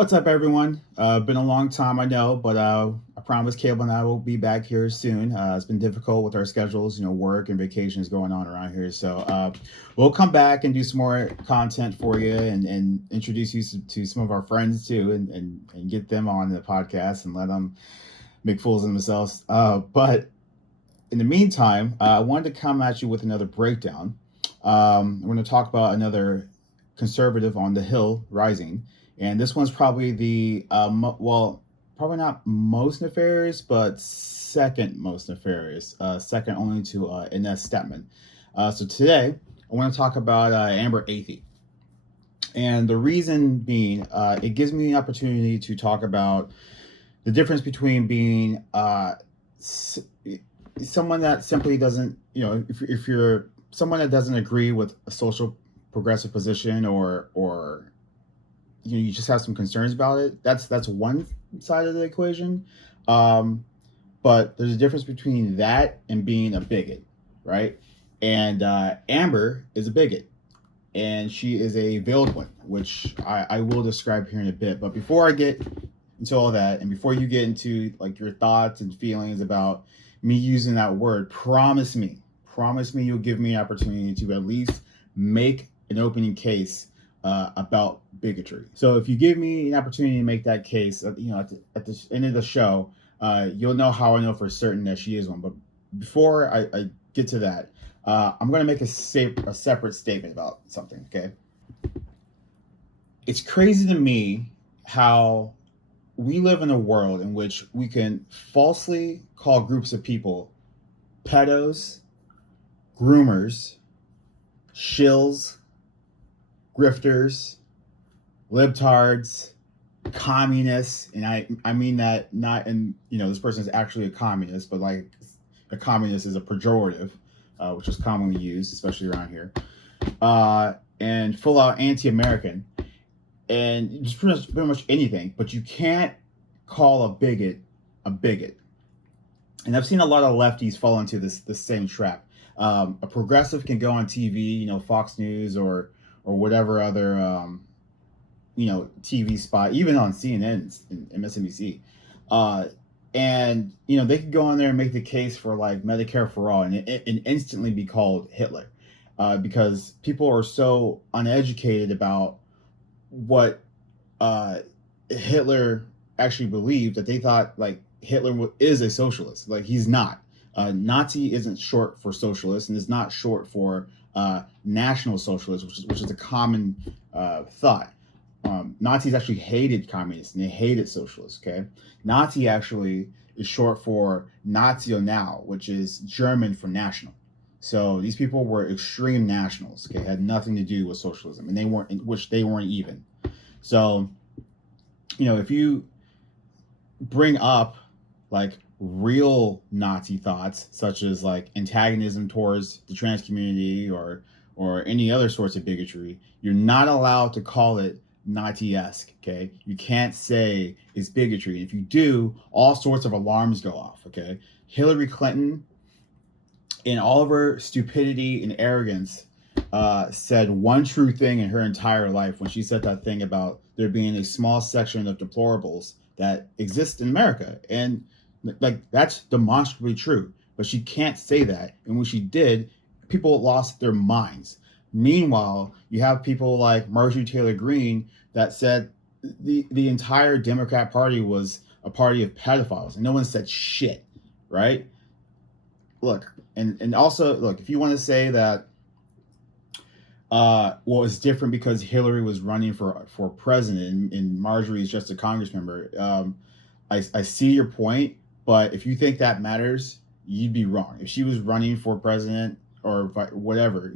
What's up, everyone? Been a long time, I know, but I promise Cable and I will be back here soon. It's been difficult with our schedules, work and vacations going on around here. So we'll come back and do some more content for you and introduce you to some of our friends too, and get them on the podcast and let them make fools of themselves. But in the meantime, I wanted to come at you with another breakdown. We're going to talk about another conservative on the Hill rising, and this one's probably probably not most nefarious, but second most nefarious, second only to Ines Stepman. So today, I want to talk about Amber Athey, and the reason being, it gives me the opportunity to talk about the difference between being someone that simply doesn't, if you're someone that doesn't agree with a social progressive position, or you just have some concerns about it. That's one side of the equation. But there's a difference between that and being a bigot, right? And Amber is a bigot, and she is a veiled one, which I will describe here in a bit. But before I get into all that, and before you get into like your thoughts and feelings about me using that word, promise me you'll give me an opportunity to at least make an opening case about bigotry. So if you give me an opportunity to make that case, at the end of the show, you'll know how I know for certain that she is one. But before I get to that, I'm going to make a separate statement about something, okay? It's crazy to me how we live in a world in which we can falsely call groups of people pedos, groomers, shills, grifters, libtards, communists, and I mean that not in, this person is actually a communist, but like a communist is a pejorative, which is commonly used, especially around here, and full out anti-American, and just pretty much anything. But you can't call a bigot a bigot. And I've seen a lot of lefties fall into this same trap. A progressive can go on TV, Fox News or whatever other TV spot, even on CNN and MSNBC, and they could go on there and make the case for like Medicare for all, and instantly be called Hitler, because people are so uneducated about what Hitler actually believed that they thought like Hitler is a socialist. Like, he's not. Nazi isn't short for socialist, and is not short for National Socialist, which is a common thought. Nazis actually hated communists and they hated socialists. Okay, Nazi actually is short for National, which is German for national. So these people were extreme nationals. Okay, had nothing to do with socialism, and they weren't even. So, if you bring up like real Nazi thoughts, such as like antagonism towards the trans community or any other sorts of bigotry, you're not allowed to call it Nazi-esque. Okay, you can't say it's bigotry. If you do, all sorts of alarms go off. Okay, Hillary Clinton, in all of her stupidity and arrogance, said one true thing in her entire life when she said that thing about there being a small section of deplorables that exist in America. And like, that's demonstrably true, but she can't say that. And when she did, people lost their minds. Meanwhile, you have people like Marjorie Taylor Greene that said the entire Democrat Party was a party of pedophiles, and no one said shit, right? Look, and also, look, if you want to say that it's different because Hillary was running for president and Marjorie is just a Congress member, I see your point, but if you think that matters, you'd be wrong. If she was running for president or whatever,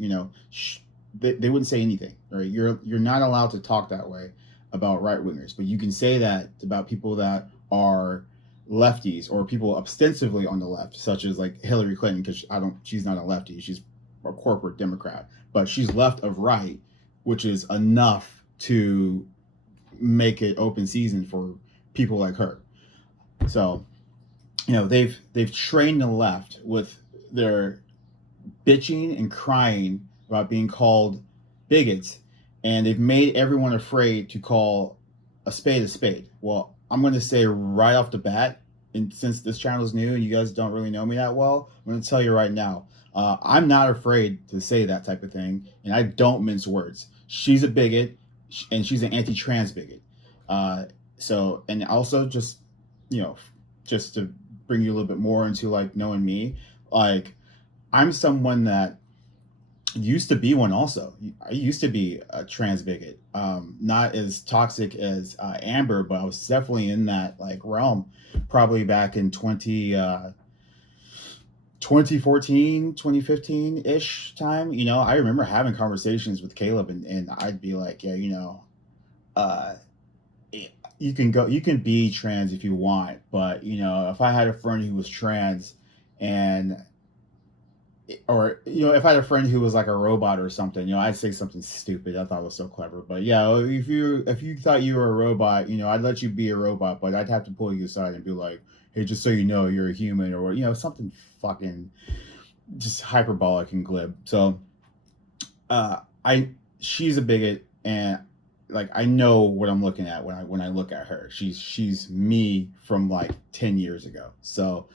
they wouldn't say anything. Right? You're not allowed to talk that way about right wingers, but you can say that about people that are lefties or people ostensibly on the left, such as like Hillary Clinton, because she's not a lefty, she's a corporate Democrat, but she's left of right, which is enough to make it open season for people like her. So, they've trained the left with their bitching and crying about being called bigots, and they've made everyone afraid to call a spade a spade. Well, I'm going to say right off the bat, and since this channel is new and you guys don't really know me that well, I'm going to tell you right now, I'm not afraid to say that type of thing, and I don't mince words. She's a bigot, and she's an anti-trans bigot. And also just, just to bring you a little bit more into like knowing me, like I'm someone that used to be one also. I used to be a trans bigot, not as toxic as Amber, but I was definitely in that like realm probably back in 2014, 2015-ish time. I remember having conversations with Caleb, and I'd be like, yeah, uh, you can be trans if you want, but if I had a friend who was trans, and or if I had a friend who was like a robot or something, I'd say something stupid I thought was so clever. But yeah, if you thought you were a robot, I'd let you be a robot, but I'd have to pull you aside and be like, hey, just so you know, you're a human, or something fucking just hyperbolic and glib. So I she's a bigot, and like I know what I'm looking at when I look at her. She's me from like 10 years ago. So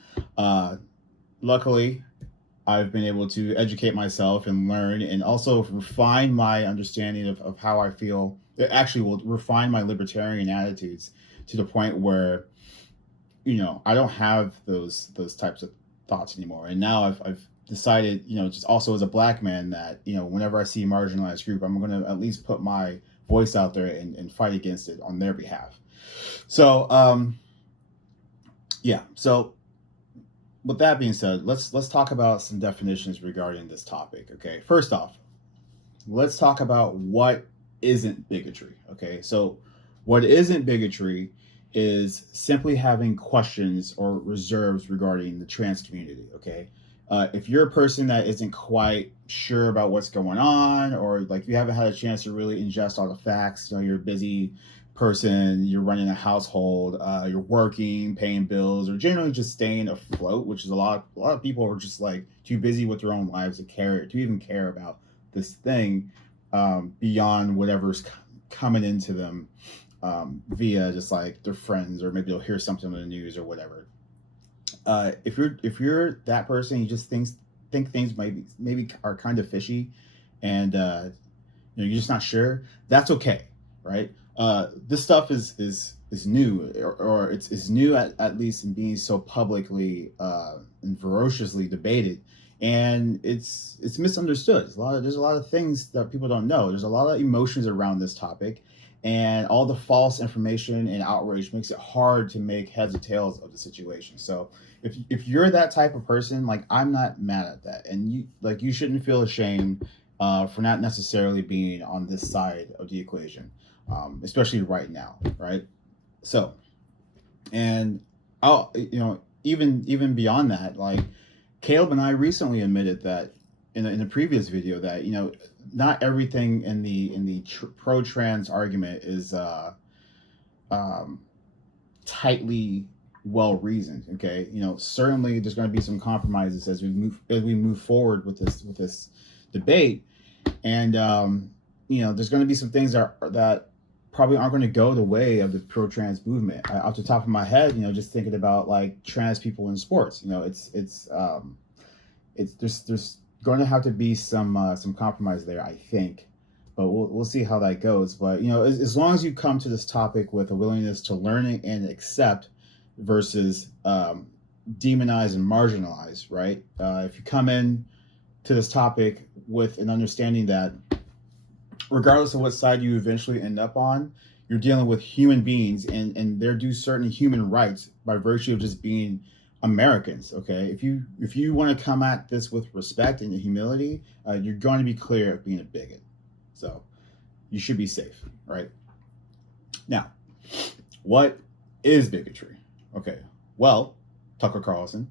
luckily I've been able to educate myself and learn, and also refine my understanding of how I feel. It actually will refine my libertarian attitudes to the point where, I don't have those types of thoughts anymore. And now I've decided, just also as a black man, that, whenever I see a marginalized group, I'm going to at least put my voice out there and fight against it on their behalf. So, yeah. So, with that being said, let's talk about some definitions regarding this topic. Okay, first off, let's talk about what isn't bigotry. Okay, so what isn't bigotry is simply having questions or reserves regarding the trans community. Okay, if you're a person that isn't quite sure about what's going on, or like you haven't had a chance to really ingest all the facts, you're a busy person, you're running a household, you're working, paying bills, or generally just staying afloat, which is a lot of people are just like too busy with their own lives to even care about this thing beyond whatever's coming into them via just like their friends, or maybe they'll hear something on the news or whatever. If you're that person, you just think things maybe are kind of fishy, and you're just not sure. That's okay, right? This stuff is new, or it's new at least in being so publicly and ferociously debated, and it's misunderstood. There's a lot of things that people don't know. There's a lot of emotions around this topic, and all the false information and outrage makes it hard to make heads or tails of the situation. So if you're that type of person, like I'm not mad at that, and you shouldn't feel ashamed for not necessarily being on this side of the equation. Especially right now, right? So, and I'll, even beyond that, like Caleb and I recently admitted that in a previous video that not everything in the pro-trans argument is tightly well reasoned. Okay, certainly there's going to be some compromises as we move forward with this debate, and there's going to be some things that probably aren't going to go the way of the pro-trans movement. Off the top of my head, just thinking about like trans people in sports, there's going to have to be some compromise there, I think, but we'll see how that goes. But as long as you come to this topic with a willingness to learn it and accept versus demonize and marginalize, right? If you come in to this topic with an understanding that regardless of what side you eventually end up on, you're dealing with human beings, and they're due certain human rights by virtue of just being Americans. Okay, if you want to come at this with respect and humility, you're going to be clear of being a bigot. So you should be safe, right? Now, what is bigotry? Okay, well, Tucker Carlson.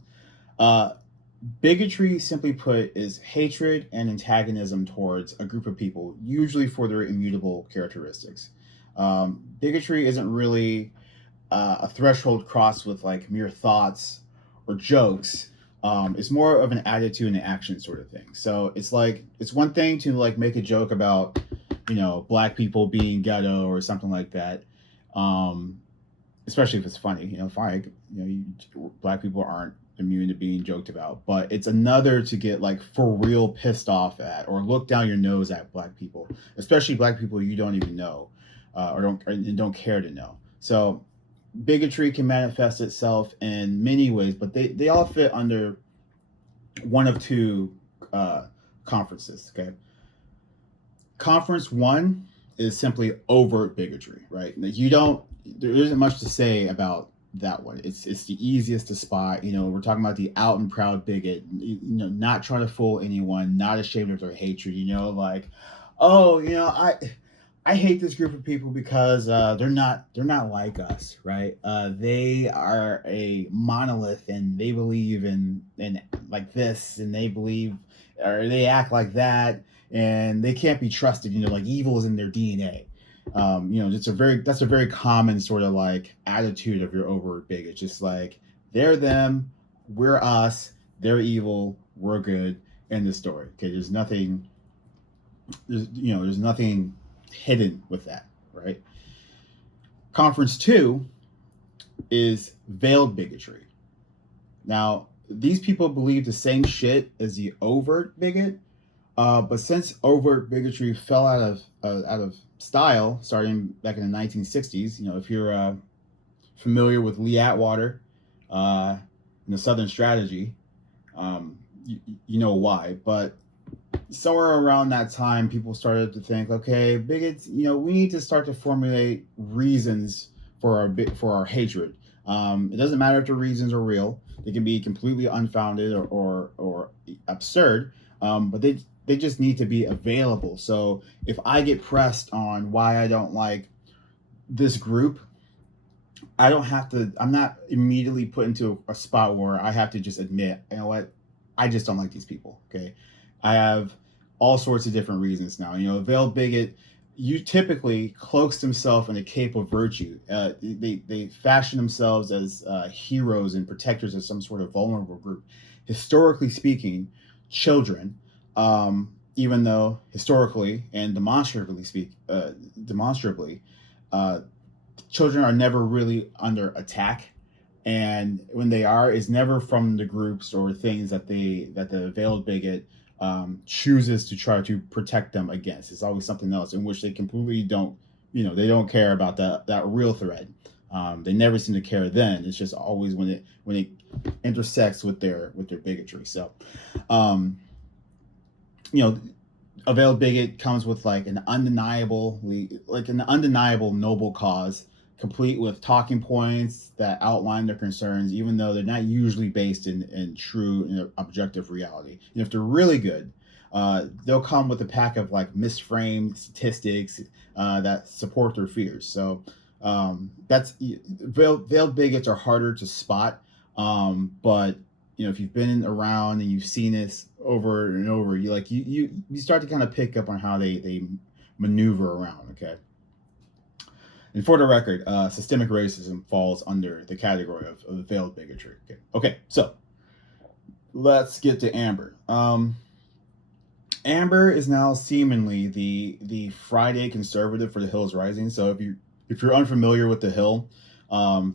Bigotry, simply put, is hatred and antagonism towards a group of people, usually for their immutable characteristics. Bigotry isn't really a threshold crossed with like mere thoughts or jokes. It's more of an attitude and an action sort of thing. So it's one thing to like make a joke about, black people being ghetto or something like that. Especially if it's funny. Fine. Black people aren't immune to being joked about, but it's another to get like for real pissed off at or look down your nose at black people, especially black people you don't even know, or don't care to know. So bigotry can manifest itself in many ways, but they all fit under one of two conferences. Okay, conference one is simply overt bigotry, right? There isn't much to say about that one. It's the easiest to spot. We're talking about the out and proud bigot, not trying to fool anyone, not ashamed of their hatred. Like, oh, I hate this group of people because they're not like us, right? They are a monolith and they believe in like this, and they believe or they act like that, and they can't be trusted. Like evil is in their DNA. That's a very common sort of like attitude of your overt bigot. Just like they're them, we're us, they're evil, we're good. End the story. Okay, there's nothing hidden with that, right? Conference two is veiled bigotry. Now, these people believe the same shit as the overt bigot, but since overt bigotry fell out of style starting back in the 1960s, if you're familiar with Lee Atwater and the Southern Strategy, you know why. But somewhere around that time, people started to think, okay, bigots, we need to start to formulate reasons for our hatred. It doesn't matter if the reasons are real; they can be completely unfounded or absurd. But they just need to be available. So if I get pressed on why I don't like this group, I'm not immediately put into a spot where I have to just admit, you know what, I just don't like these people. Okay. I have all sorts of different reasons now. A veiled bigot, you typically cloaks themselves in a cape of virtue. They fashion themselves as heroes and protectors of some sort of vulnerable group. Historically speaking, children, even though historically and demonstrably, children are never really under attack, and when they are, is never from the groups or things that the veiled bigot chooses to try to protect them against. It's always something else in which they completely don't they don't care about that real threat. They never seem to care then. It's just always when it intersects with their bigotry. So a veiled bigot comes with like an undeniable noble cause, complete with talking points that outline their concerns, even though they're not usually based in true objective reality. And if they're really good, they'll come with a pack of like misframed statistics that support their fears. So that's veiled bigots are harder to spot, but if you've been around and you've seen this over and over, you start to kind of pick up on how they maneuver around. Okay. And for the record, systemic racism falls under the category of veiled bigotry. Okay, so let's get to Amber. Amber is now seemingly the Friday conservative for the Hills Rising. So if you're unfamiliar with the Hill, I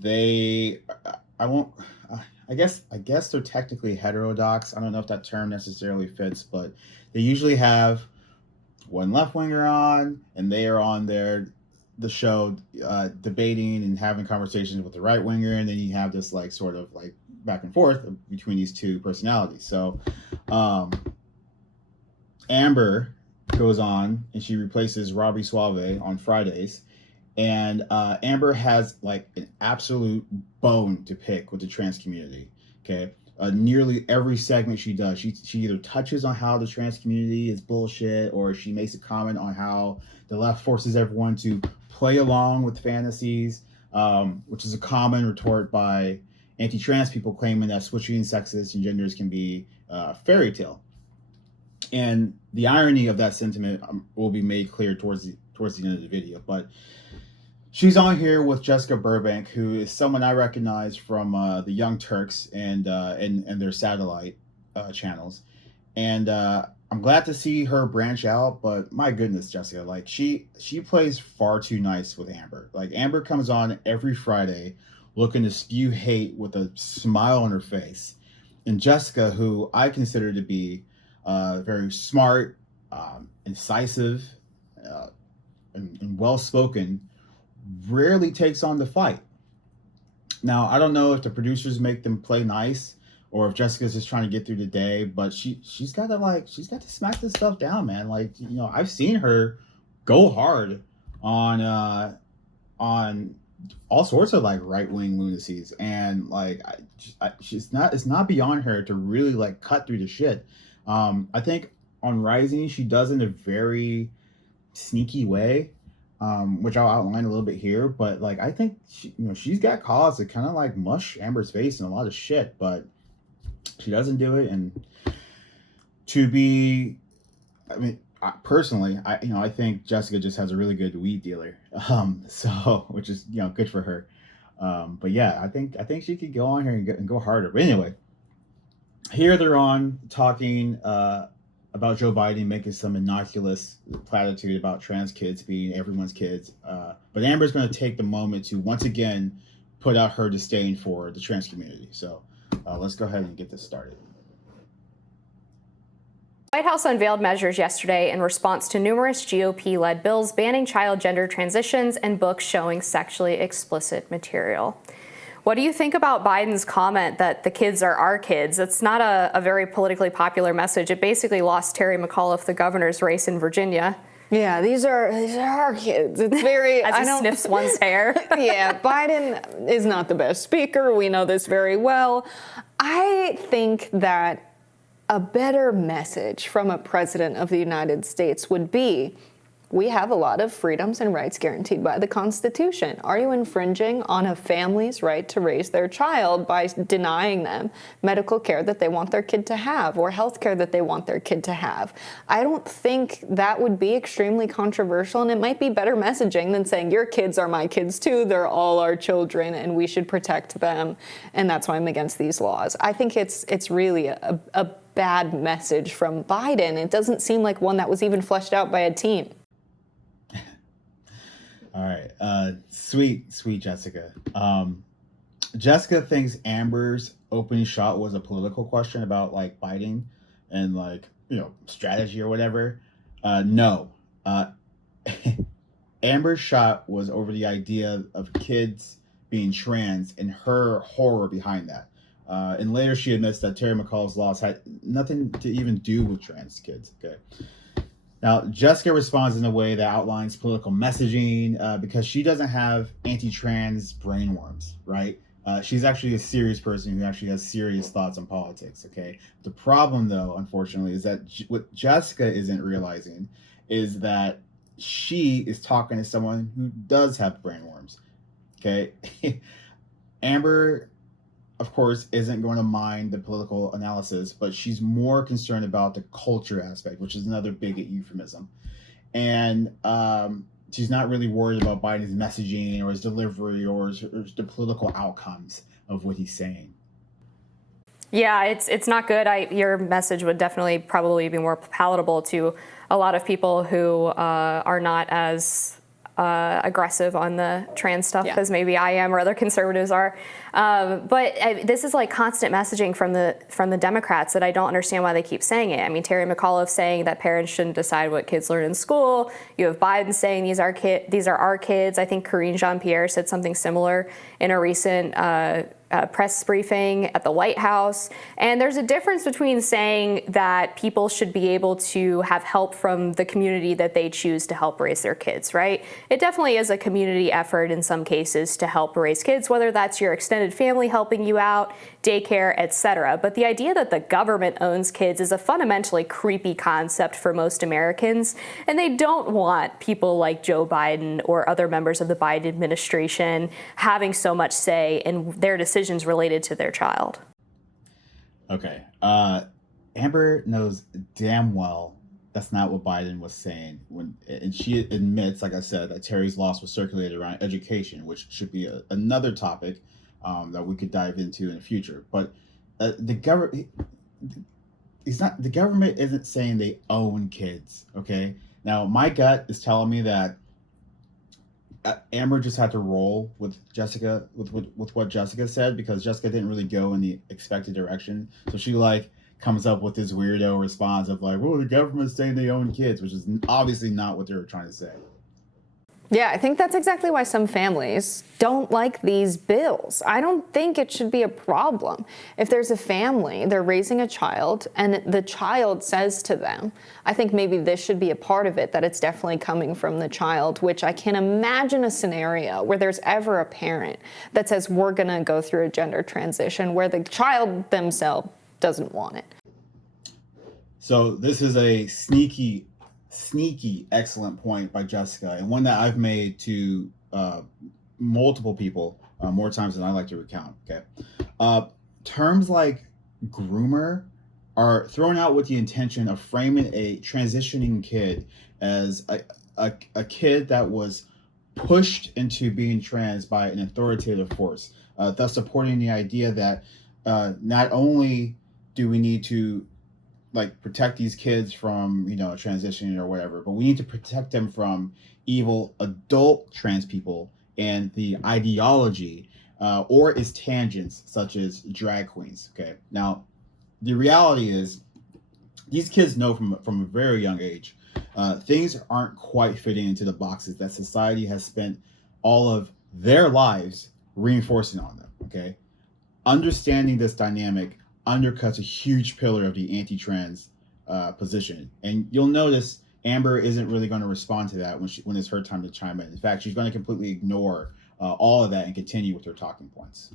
guess they're technically heterodox. I don't know if that term necessarily fits, but they usually have one left winger on, and they are on the show debating and having conversations with the right winger, and then you have this like sort of like back and forth between these two personalities. So Amber goes on and she replaces Robbie Suave on Fridays, and Amber has like an absolute bone to pick with the trans community. Okay. Nearly every segment she does, she either touches on how the trans community is bullshit, or she makes a comment on how the left forces everyone to play along with fantasies, which is a common retort by anti-trans people claiming that switching sexes and genders can be a fairy tale. And the irony of that sentiment will be made clear towards the end of the video. But she's on here with Jessica Burbank, who is someone I recognize from the Young Turks and their satellite channels. And I'm glad to see her branch out, but my goodness, Jessica, like she plays far too nice with Amber. Like Amber comes on every Friday looking to spew hate with a smile on her face. And Jessica, who I consider to be very smart, incisive, uh, and well spoken, rarely takes on the fight. Now, I don't know if the producers make them play nice or if Jessica's just trying to get through the day, but she's got to smack this stuff down, man. Like, I've seen her go hard on on all sorts of like right wing lunacies, and like she's not it's not beyond her to really like cut through the shit. I think on Rising she does in a very sneaky way, which I'll outline a little bit here. But like, I think she's got cause to kind of like mush Amber's face in a lot of shit, but she doesn't do it. And to be, I mean, personally, I think Jessica just has a really good weed dealer, so which is good for her. But yeah, I think she could go on here and go harder. But anyway, here they're on talking about Joe Biden making some innocuous platitude about trans kids being everyone's kids. But Amber's going to take the moment to once again put out her disdain for the trans community. So let's go ahead and get this started. The White House unveiled measures yesterday in response to numerous GOP-led bills banning child gender transitions and books showing sexually explicit material. What do you think about Biden's comment that the kids are our kids? It's not a very politically popular message. It basically lost Terry McAuliffe the governor's race in Virginia. Yeah, these are our kids. It's very... As he sniffs one's hair. Yeah, Biden is not the best speaker. We know this very well. I think that a better message from a president of the United States would be, we have a lot of freedoms and rights guaranteed by the Constitution. Are you infringing on a family's right to raise their child by denying them medical care that they want their kid to have or health care that they want their kid to have? I don't think that would be extremely controversial, and it might be better messaging than saying your kids are my kids too, they're all our children and we should protect them, and that's why I'm against these laws. I think it's really a bad message from Biden. It doesn't seem like one that was even fleshed out by a team. All right, sweet Jessica. Jessica thinks Amber's opening shot was a political question about like Biden and like strategy or whatever. No, Amber's shot was over the idea of kids being trans and her horror behind that. And later she admits that Terry McAuliffe's laws had nothing to even do with trans kids. Okay. Now, Jessica responds in a way that outlines political messaging because she doesn't have anti-trans brainworms, right? She's actually a serious person who actually has serious thoughts on politics, okay? The problem, though, unfortunately, is that what Jessica isn't realizing is that she is talking to someone who does have brainworms, okay? Amber, of course, isn't going to mind the political analysis, but she's more concerned about the culture aspect, which is another bigot euphemism. And she's not really worried about Biden's messaging or his delivery or the political outcomes of what he's saying. Yeah, it's not good. Your message would definitely probably be more palatable to a lot of people who are not as aggressive on the trans stuff as maybe I am or other conservatives are. But this is like constant messaging from the Democrats that I don't understand why they keep saying it. I mean, Terry McAuliffe saying that parents shouldn't decide what kids learn in school. You have Biden saying these are our kids. I think Karine Jean-Pierre said something similar in a recent press briefing at the White House. And there's a difference between saying that people should be able to have help from the community that they choose to help raise their kids, right? It definitely is a community effort in some cases to help raise kids, whether that's your extended family helping you out, daycare, etc. But the idea that the government owns kids is a fundamentally creepy concept for most Americans, and they don't want people like Joe Biden or other members of the Biden administration having so much say in their decisions related to their child. Okay. Amber knows damn well that's not what Biden was saying and she admits, like I said, that Terry's loss was circulated around education, which should be another topic that we could dive into in the future. But the the government isn't saying they own kids. Okay. Now my gut is telling me that Amber just had to roll with Jessica, with what Jessica said, because Jessica didn't really go in the expected direction. So she like comes up with this weirdo response of like, well, the government's saying they own kids, which is obviously not what they were trying to say. Yeah, I think that's exactly why some families don't like these bills. I don't think it should be a problem. If there's a family, they're raising a child, and the child says to them, I think maybe this should be a part of it, that it's definitely coming from the child, which I can't imagine a scenario where there's ever a parent that says we're going to go through a gender transition where the child themselves doesn't want it. So this is a sneaky, excellent point by Jessica, and one that I've made to multiple people more times than I like to recount. Okay, terms like groomer are thrown out with the intention of framing a transitioning kid as a kid that was pushed into being trans by an authoritative force, thus supporting the idea that not only do we need to like protect these kids from, transitioning or whatever, but we need to protect them from evil adult trans people and the ideology or its tangents, such as drag queens. Okay, now the reality is these kids know from a very young age things aren't quite fitting into the boxes that society has spent all of their lives reinforcing on them. Okay, understanding this dynamic undercuts a huge pillar of the anti-trans position, and you'll notice Amber isn't really going to respond to that when it's her time to chime in. In fact, she's going to completely ignore all of that and continue with her talking points.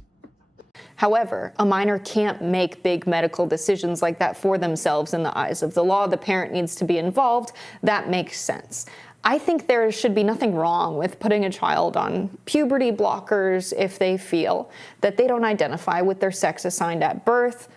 However, a minor can't make big medical decisions like that for themselves in the eyes of the law. The parent needs to be involved. That makes sense. I think there should be nothing wrong with putting a child on puberty blockers if they feel that they don't identify with their sex assigned at birth.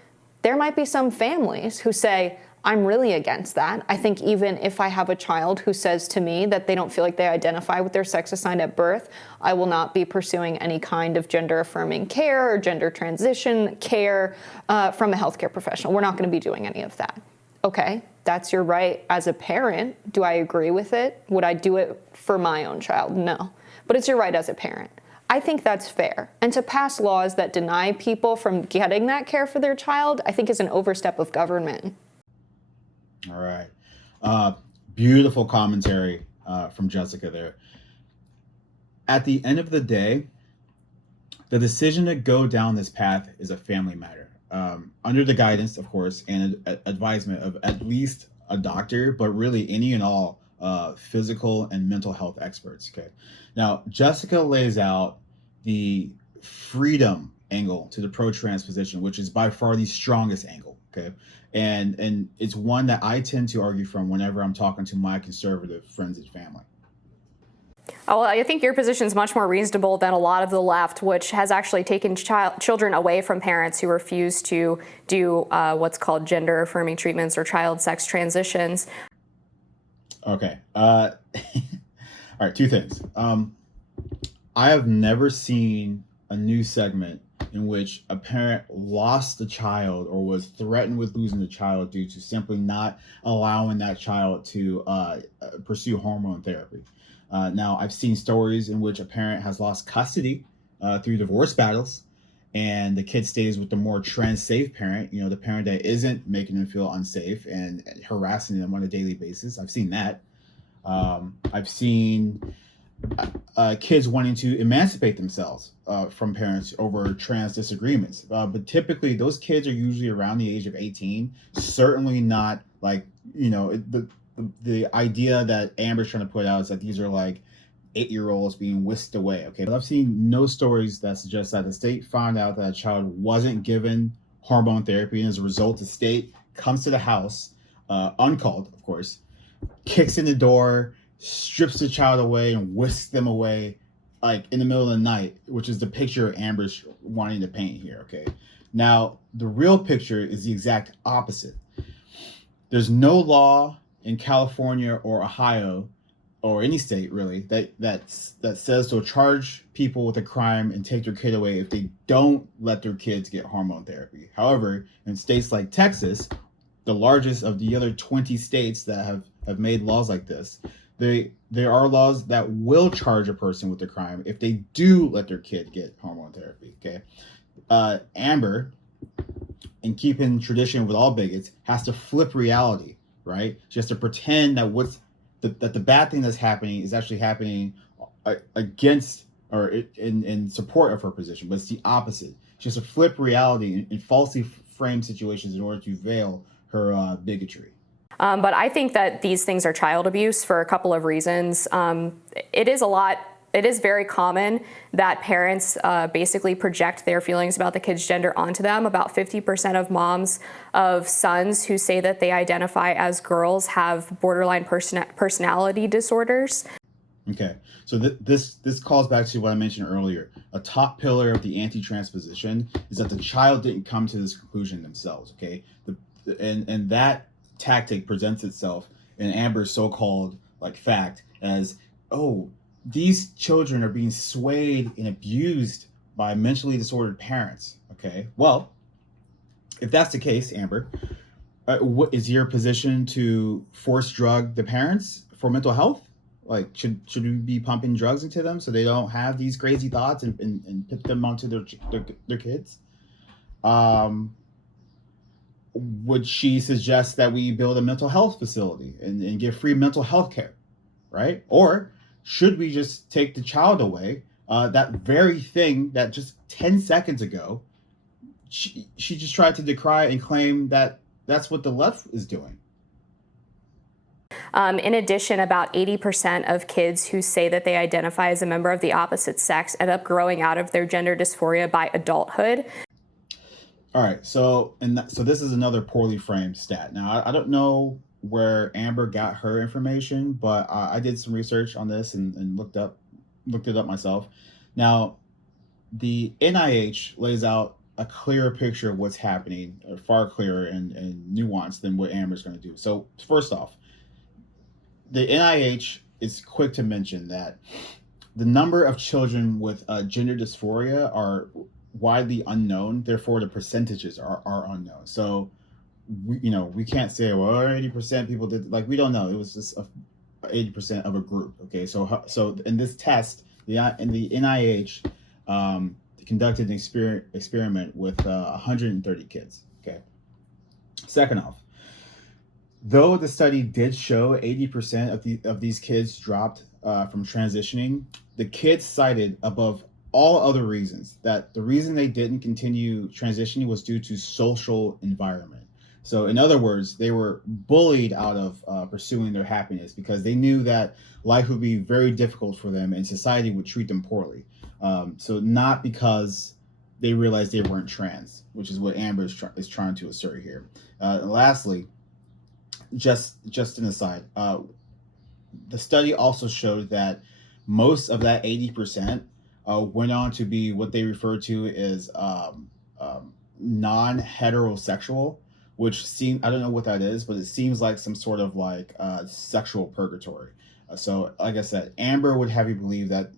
There might be some families who say, I'm really against that. I think even if I have a child who says to me that they don't feel like they identify with their sex assigned at birth, I will not be pursuing any kind of gender affirming care or gender transition care from a healthcare professional. We're not going to be doing any of that. Okay, that's your right as a parent. Do I agree with it? Would I do it for my own child? No, but it's your right as a parent. I think that's fair. And to pass laws that deny people from getting that care for their child, I think is an overstep of government. All right. Beautiful commentary from Jessica there. At the end of the day, the decision to go down this path is a family matter. Under the guidance, of course, and advisement of at least a doctor, but really any and all physical and mental health experts. Okay. Now, Jessica lays out the freedom angle to the pro-trans position, which is by far the strongest angle. Okay. And it's one that I tend to argue from whenever I'm talking to my conservative friends and family. Oh, well, I think your position is much more reasonable than a lot of the left, which has actually taken children away from parents who refuse to do what's called gender affirming treatments or child sex transitions. Okay. All right. Two things. I have never seen a news segment in which a parent lost the child or was threatened with losing the child due to simply not allowing that child to pursue hormone therapy. Now, I've seen stories in which a parent has lost custody through divorce battles, and the kid stays with the more trans-safe parent, the parent that isn't making them feel unsafe and harassing them on a daily basis. I've seen that. I've seen kids wanting to emancipate themselves from parents over trans disagreements. But typically, those kids are usually around the age of 18, certainly not like, the idea that Amber's trying to put out is that these are like 8-year-olds being whisked away. Okay, but I've seen no stories that suggest that the state found out that a child wasn't given hormone therapy, and as a result, the state comes to the house, uncalled, of course, kicks in the door, strips the child away, and whisks them away, like in the middle of the night, which is the picture Amber's wanting to paint here. Okay, now the real picture is the exact opposite. There's no law in California or Ohio or any state really that says to charge people with a crime and take their kid away if they don't let their kids get hormone therapy. However, in states like Texas the largest of the other 20 states that have made laws like this. There are laws that will charge a person with a crime if they do let their kid get hormone therapy. Okay, Amber, in keeping tradition with all bigots, has to flip reality, right? She has to pretend that that the bad thing that's happening is actually happening against or in support of her position, but it's the opposite. She has to flip reality and falsely frame situations in order to veil her bigotry. But I think that these things are child abuse for a couple of reasons. It is very common that parents basically project their feelings about the kid's gender onto them. About 50% of moms of sons who say that they identify as girls have borderline personality disorders. Okay, so this calls back to what I mentioned earlier. A top pillar of the anti-transposition is that the child didn't come to this conclusion themselves. Okay, and that tactic presents itself in Amber's so-called like fact as, oh, these children are being swayed and abused by mentally disordered parents. Okay, well, if that's the case, Amber, what is your position to force drug the parents for mental health? Like, should we be pumping drugs into them so they don't have these crazy thoughts and put them onto their kids? Would she suggest that we build a mental health facility and give free mental health care, right? Or should we just take the child away? That very thing that just 10 seconds ago, she just tried to decry and claim that that's what the left is doing. In addition, about 80% of kids who say that they identify as a member of the opposite sex end up growing out of their gender dysphoria by adulthood. All right, so this is another poorly framed stat. Now, I don't know where Amber got her information, but I did some research on this and looked it up myself. Now, the NIH lays out a clearer picture of what's happening, far clearer and nuanced than what Amber's going to do. So first off, the NIH is quick to mention that the number of children with gender dysphoria are widely unknown. Therefore, the percentages are unknown. So, we can't say, well, 80% people did, like, we don't know. It was just 80% of a group. Okay, so in this test, the NIH conducted an experiment with 130 kids. Okay. Second off, though the study did show 80% of these kids dropped from transitioning, the kids cited above all other reasons that the reason they didn't continue transitioning was due to social environment. So in other words, they were bullied out of pursuing their happiness because they knew that life would be very difficult for them and society would treat them poorly. So not because they realized they weren't trans, which is what Amber is trying to assert here. And lastly, just an aside, the study also showed that most of that 80% went on to be what they refer to as non-heterosexual, which I don't know what that is, but it seems like some sort of like sexual purgatory. So like I said, Amber would have you believe that,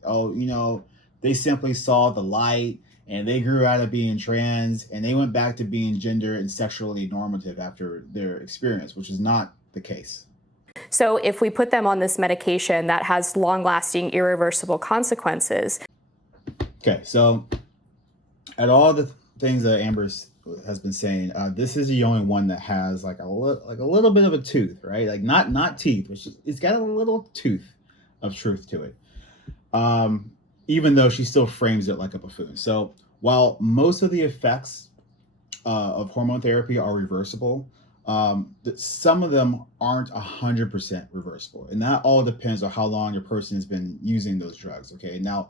they simply saw the light and they grew out of being trans and they went back to being gender and sexually normative after their experience, which is not the case. So if we put them on this medication that has long-lasting, irreversible consequences. Okay, so at all the things that Amber has been saying, this is the only one that has like a little bit of a tooth, right? Like not teeth, which it's got a little tooth of truth to it. Even though she still frames it like a buffoon. So while most of the effects of hormone therapy are reversible, some of them aren't 100% reversible. And that all depends on how long your person has been using those drugs. Okay, now,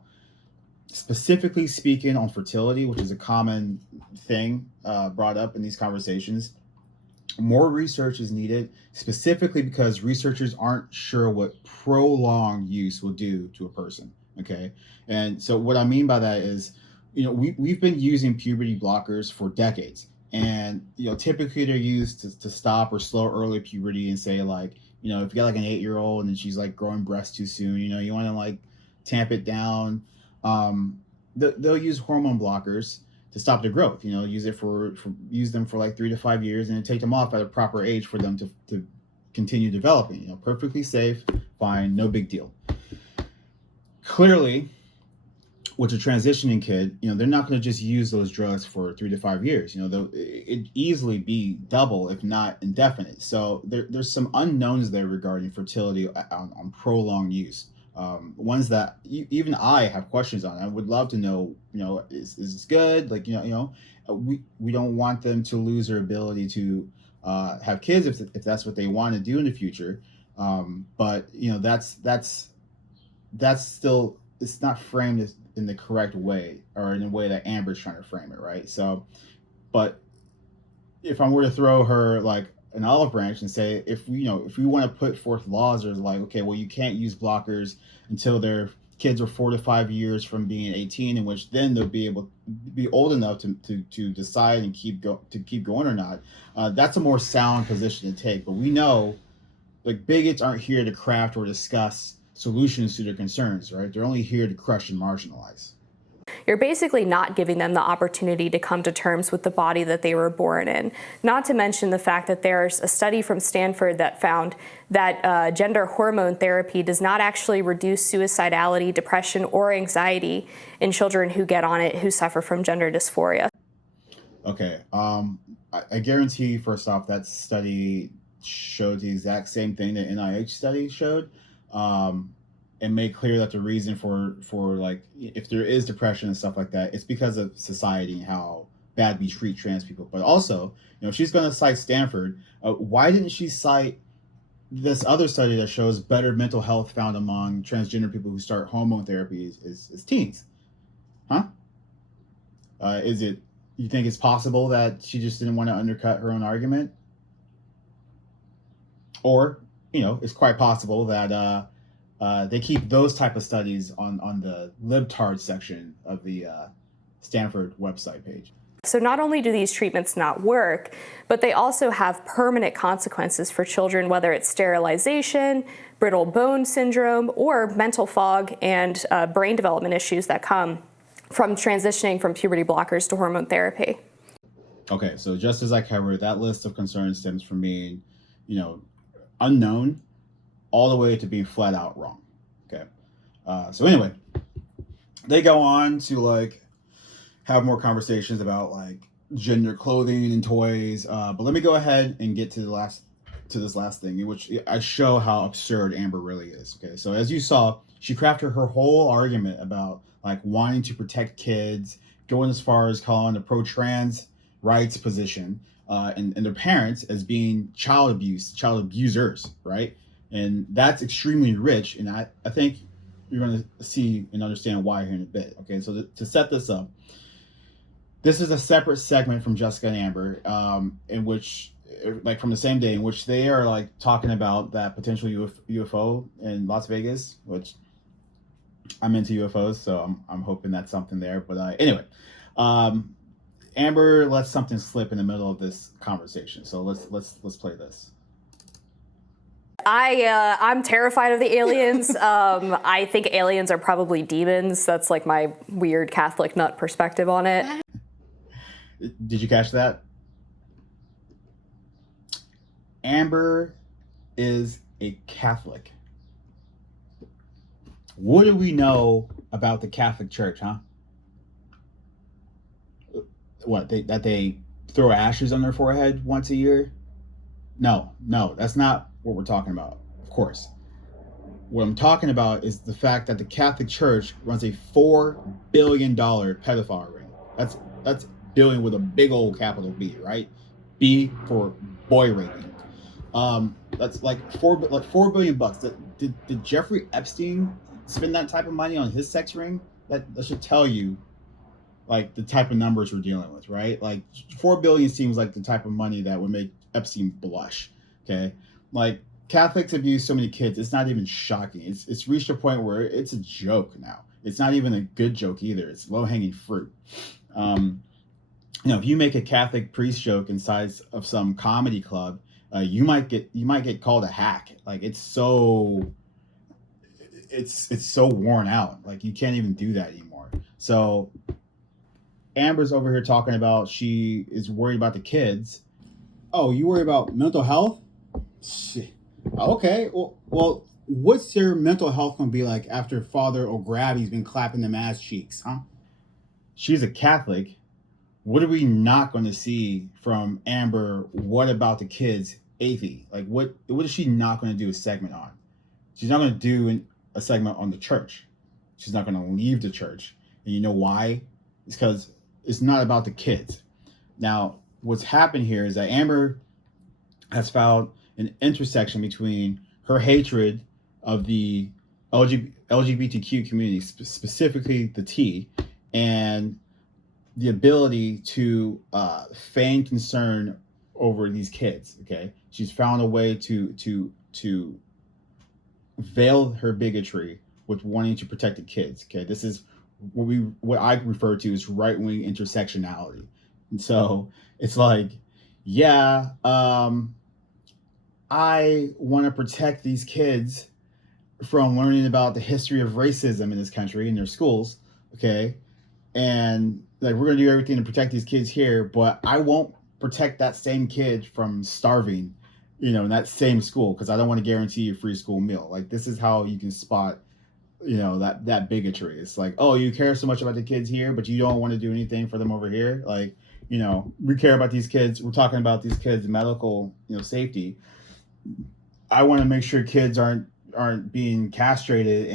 specifically speaking on fertility, which is a common thing brought up in these conversations, more research is needed, specifically because researchers aren't sure what prolonged use will do to a person. Okay, and so what I mean by that is, we've been using puberty blockers for decades, and typically they're used to stop or slow early puberty and say, like, if you got like an 8-year-old and she's like growing breasts too soon, you want to like tamp it down. They'll use hormone blockers stop their growth. Use them for like 3 to 5 years, and then take them off at a proper age for them to continue developing. Perfectly safe, fine, no big deal. Clearly, with a transitioning kid, they're not going to just use those drugs for 3 to 5 years. It'd easily be double, if not indefinite. So there's some unknowns there regarding fertility on prolonged use. Ones that even I have questions on. I would love to know, is this good? We don't want them to lose their ability to have kids if that's what they want to do in the future. But that's still, it's not framed in the correct way, or in a way that Amber's trying to frame it, right? So, but if I were to throw her like an olive branch and say, if we want to put forth laws, or like, okay, well, you can't use blockers until their kids are 4 to 5 years from being 18, in which then they'll be able to be old enough to decide and keep going or not. That's a more sound position to take. But we know, like, bigots aren't here to craft or discuss solutions to their concerns, right? They're only here to crush and marginalize. You're basically not giving them the opportunity to come to terms with the body that they were born in. Not to mention the fact that there's a study from Stanford that found that gender hormone therapy does not actually reduce suicidality, depression, or anxiety in children who get on it who suffer from gender dysphoria. Okay, I guarantee, first off, that study showed the exact same thing that NIH study showed. And made clear that the reason for like, if there is depression and stuff like that, it's because of society and how bad we treat trans people. But also, she's going to cite Stanford. Why didn't she cite this other study that shows better mental health found among transgender people who start hormone therapy as teens? Huh? You think it's possible that she just didn't want to undercut her own argument? Or, it's quite possible that they keep those type of studies on the libtard section of the Stanford website page. So not only do these treatments not work, but they also have permanent consequences for children, whether it's sterilization, brittle bone syndrome, or mental fog and brain development issues that come from transitioning from puberty blockers to hormone therapy. Okay, so just as I covered, that list of concerns stems from being, unknown, all the way to being flat out wrong. Okay. So anyway, they go on to like have more conversations about like gender clothing and toys. But let me go ahead and get to this last thing, in which I show how absurd Amber really is. Okay. So as you saw, she crafted her whole argument about like wanting to protect kids, going as far as calling the pro-trans rights position and their parents as being child abusers, right? And that's extremely rich, and I think you're going to see and understand why here in a bit. Okay, so to set this up, this is a separate segment from Jessica and Amber, in which, like from the same day, in which they are like talking about that potential UFO in Las Vegas, which I'm into UFOs, so I'm hoping that's something there. But anyway, Amber lets something slip in the middle of this conversation, so let's play this. I'm terrified of the aliens. I think aliens are probably demons. That's like my weird Catholic nut perspective on it. Did you catch that? Amber is a Catholic. What do we know about the Catholic Church, huh? What, that they throw ashes on their forehead once a year? No, that's not what we're talking about, of course. What I'm talking about is the fact that the Catholic Church runs a $4 billion pedophile ring. That's billion with a big old capital B, right? B for boy raping. That's like $4 billion bucks. Did Jeffrey Epstein spend that type of money on his sex ring? That should tell you like the type of numbers we're dealing with, right? Like 4 billion seems like the type of money that would make Epstein blush. Okay, like Catholics abuse so many kids, it's not even shocking. It's reached a point where it's a joke now. It's not even a good joke either. It's low-hanging fruit. If you make a Catholic priest joke inside of some comedy club, you might get called a hack. Like it's so worn out. Like you can't even do that anymore. So Amber's over here talking about she is worried about the kids. Oh, you worry about mental health? Shit. Okay. Well, what's your mental health gonna be like after Father O'Graby's been clapping them ass cheeks, huh? She's a Catholic. What are we not going to see from Amber? What about the kids? Athey. Like, what is she not going to do a segment on? She's not going to do a segment on the church. She's not going to leave the church. And you know why? It's because it's not about the kids. Now, what's happened here is that Amber has found an intersection between her hatred of the LGBTQ community, specifically the T, and the ability to feign concern over these kids. Okay, she's found a way to veil her bigotry with wanting to protect the kids. Okay, this is what I refer to as right-wing intersectionality. And so it's like, yeah, I want to protect these kids from learning about the history of racism in this country in their schools. Okay, and like, we're gonna do everything to protect these kids here, but I won't protect that same kid from starving, in that same school, because I don't want to guarantee a free school meal. Like, this is how you can spot, that bigotry. It's like, oh, you care so much about the kids here, but you don't want to do anything for them over here. Like, we care about these kids. We're talking about these kids' medical, safety. I want to make sure kids aren't being castrated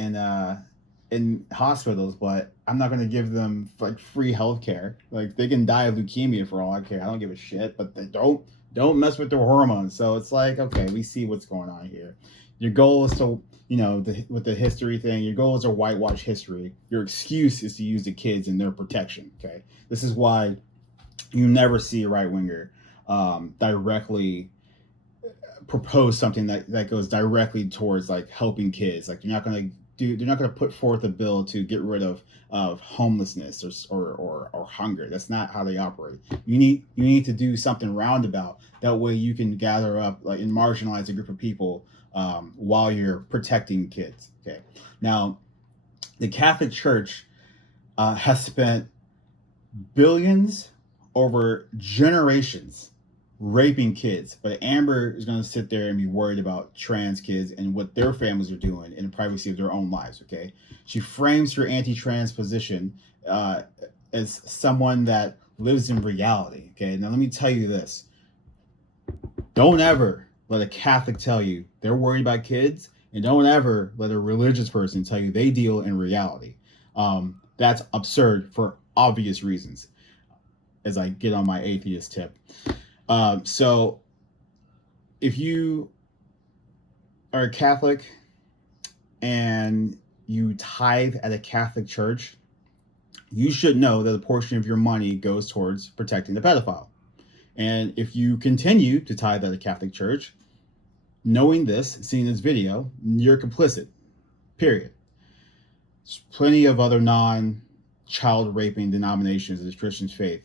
in hospitals, but I'm not going to give them like free health care. Like, they can die of leukemia for all I care. I don't give a shit, but they don't mess with their hormones. So it's like, okay, we see what's going on here. Your goal is to, with the history thing, your goal is to whitewash history. Your excuse is to use the kids in their protection. Okay. This is why you never see a right winger directly propose something that goes directly towards like helping kids. Like, they're not going to put forth a bill to get rid of homelessness or hunger. That's not how they operate. You need to do something roundabout. That way you can gather up and marginalize a group of people while you're protecting kids. Okay. Now, the Catholic Church has spent billions over generations raping kids, but Amber is going to sit there and be worried about trans kids and what their families are doing in the privacy of their own lives. Okay, she frames her anti-trans position as someone that lives in reality. Okay, now let me tell you this: don't ever let a Catholic tell you they're worried about kids, and don't ever let a religious person tell you they deal in reality. That's absurd for obvious reasons. As I get on my atheist tip. So if you are a Catholic and you tithe at a Catholic church, you should know that a portion of your money goes towards protecting the pedophile. And if you continue to tithe at a Catholic church, knowing this, seeing this video, you're complicit, period. There's plenty of other non-child raping denominations of the Christian faith.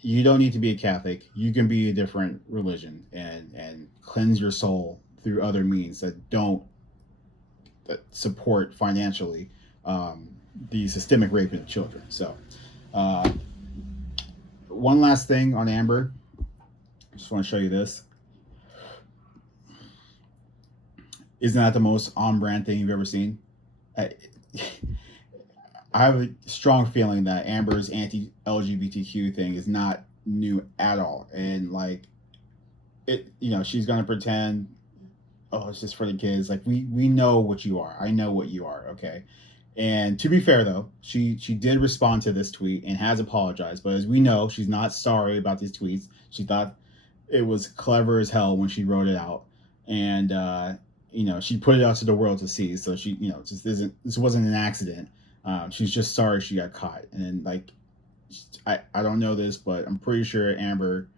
You don't need to be a Catholic. You can be a different religion and cleanse your soul through other means that support financially the systemic raping of children. So one last thing on Amber. I just want to show you this. Isn't that the most on-brand thing you've ever seen? I have a strong feeling that Amber's anti-LGBTQ thing is not new at all. And like, she's going to pretend, oh, it's just for the kids. Like, we know what you are. I know what you are. Okay. And to be fair though, she did respond to this tweet and has apologized, but as we know, she's not sorry about these tweets. She thought it was clever as hell when she wrote it out. And, she put it out to the world to see. So she, this wasn't an accident. She's just sorry she got caught. And like, I don't know this, but I'm pretty sure Amber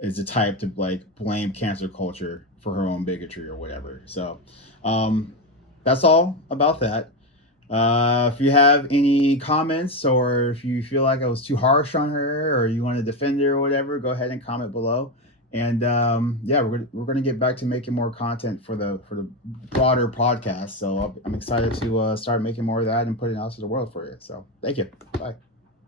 is the type to like blame cancel culture for her own bigotry or whatever. So that's all about that. If you have any comments, or if you feel like I was too harsh on her, or you want to defend her or whatever, go ahead and comment below. And we're gonna get back to making more content for the broader podcast. So I'm excited to start making more of that and putting it out to the world for you. So thank you. Bye.